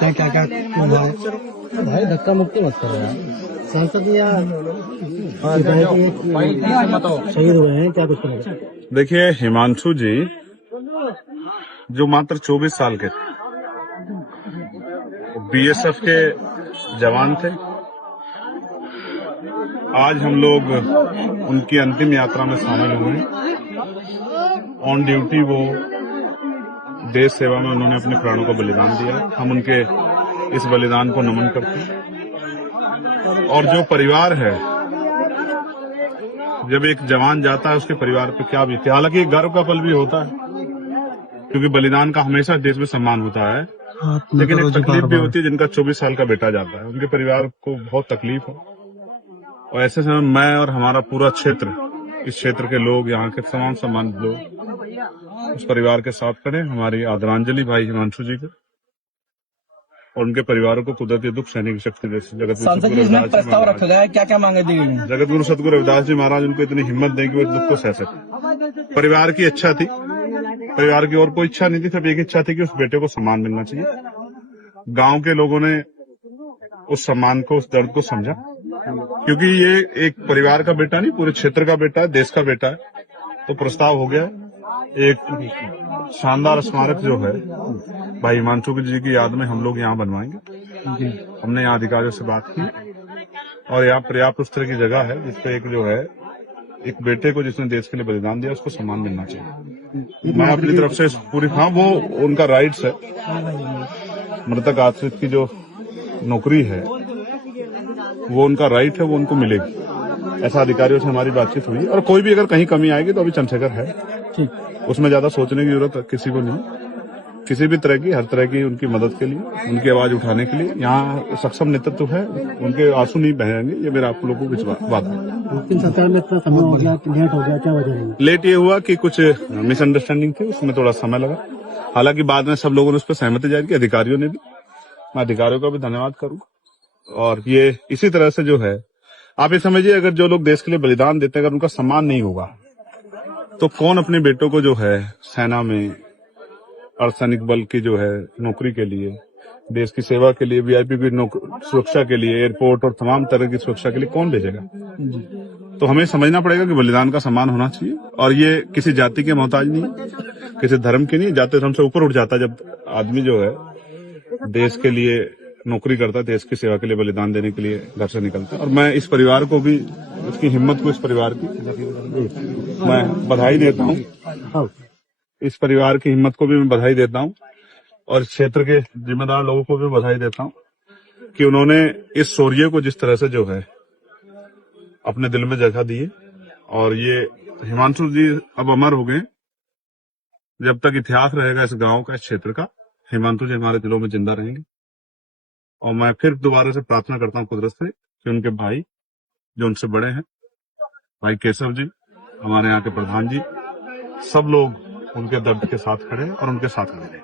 कहते हैं क्या क्या भाई धक्का मुक्की मत करो यार। सांसद या शहीद हुए हैं, क्या कुछ करेगा? देखिए, हिमांशु जी जो मात्र 24 साल के थे, बीएसएफ के जवान थे। आज हम लोग उनकी अंतिम यात्रा में शामिल हुए हैं। ऑन ड्यूटी वो देश सेवा में उन्होंने अपने प्राणों को बलिदान दिया। हम उनके इस बलिदान को नमन करते हैं। और जो परिवार है, जब एक जवान जाता है उसके परिवार पे क्या बीतती है। हालांकि एक गर्व का पल भी होता है, क्योंकि बलिदान का हमेशा देश में सम्मान होता है, लेकिन एक तकलीफ भी होती है जिनका 24 साल का बेटा जाता है, उनके परिवार को बहुत तकलीफ हो। और ऐसे समय मैं और हमारा पूरा क्षेत्र, इस क्षेत्र के लोग, यहाँ के तमाम सम्मानित लोग उस परिवार के साथ खड़े। हमारी आदरांजलि भाई हिमांशु जी को और उनके परिवारों को कुदरती दुख सहने की शक्ति दे। जगत गुरु सतगुरु रविदास जी महाराज उनको इतनी हिम्मत दें कि वो इस दुख को सह सके। परिवार की इच्छा थी, परिवार की और कोई इच्छा नहीं थी, सिर्फ एक इच्छा थी कि उस बेटे को सम्मान मिलना चाहिए। गांव के लोगों ने उस सम्मान को, उस दर्द को समझा, क्योंकि ये एक परिवार का बेटा नहीं, पूरे क्षेत्र का बेटा है, देश का बेटा है। तो प्रस्ताव हो गया, एक शानदार स्मारक जो है भाई हिमांशु जी की याद में हम लोग यहाँ बनवाएंगे। हमने यहाँ अधिकारियों से बात की और यहाँ पर्याप्त उस तरह की जगह है जिसपे एक जो है, एक बेटे को जिसने देश के लिए बलिदान दिया उसको सम्मान मिलना चाहिए। मैं अपनी तरफ से पूरी, हाँ वो उनका राइट्स है, मृतक आश्रित की जो नौकरी है वो उनका राइट है, वो उनको मिलेगी। ऐसा अधिकारियों से हमारी बातचीत हुई। और कोई भी अगर कहीं कमी आएगी तो अभी चंद्रशेखर है, उसमें ज्यादा सोचने की जरूरत किसी को नहीं। किसी भी तरह की, हर तरह की उनकी मदद के लिए, उनकी आवाज उठाने के लिए यहाँ सक्षम नेतृत्व है। उनके आंसू नहीं बहेंगे, ये मेरा आप लोगों को विश्वास बात है। सरकार में इतना समय हो गया, लेट हो गया, क्या वजह है? लेट ये हुआ कि कुछ मिसअंडरस्टैंडिंग थी, उसमें थोड़ा समय लगा। हालांकि बाद में सब लोगों ने उस पर सहमति जाहिर की, अधिकारियों ने भी। मैं अधिकारियों का भी धन्यवाद करूंगा। और ये इसी तरह से जो है, आप ये समझिए, अगर जो लोग देश के लिए बलिदान देते हैं, अगर उनका सम्मान नहीं होगा तो कौन अपने बेटों को जो है सेना में, अर्धसैनिक बल की जो है नौकरी के लिए, देश की सेवा के लिए, वीआईपी की सुरक्षा के लिए, एयरपोर्ट और तमाम तरह की सुरक्षा के लिए कौन भेजेगा? तो हमें समझना पड़ेगा कि बलिदान का सम्मान होना चाहिए। और ये किसी जाति के मोहताज नहीं, किसी धर्म के नहीं। जाति धर्म से ऊपर उठ जाता है जब आदमी जो है देश के लिए नौकरी करता है, देश की सेवा के लिए बलिदान देने के लिए घर से निकलता है। और मैं इस परिवार को भी, उसकी हिम्मत को, इस परिवार की मैं बधाई देता हूँ। इस परिवार की हिम्मत को भी मैं बधाई देता हूँ और क्षेत्र के जिम्मेदार लोगों को भी बधाई देता हूँ कि उन्होंने इस शौर्य को जिस तरह से जो है अपने दिल में जगह दी है। और ये हिमांशु जी अब अमर हो गए। जब तक इतिहास रहेगा इस गांव का, इस क्षेत्र का, हिमांशु जी हमारे दिलों में जिंदा रहेंगे। और मैं फिर दोबारा से प्रार्थना करता हूँ कुदरत से कि उनके भाई जो उनसे बड़े हैं, भाई केशव जी, हमारे यहाँ के प्रधान जी, सब लोग उनके दर्द के साथ खड़े और उनके साथ खड़े।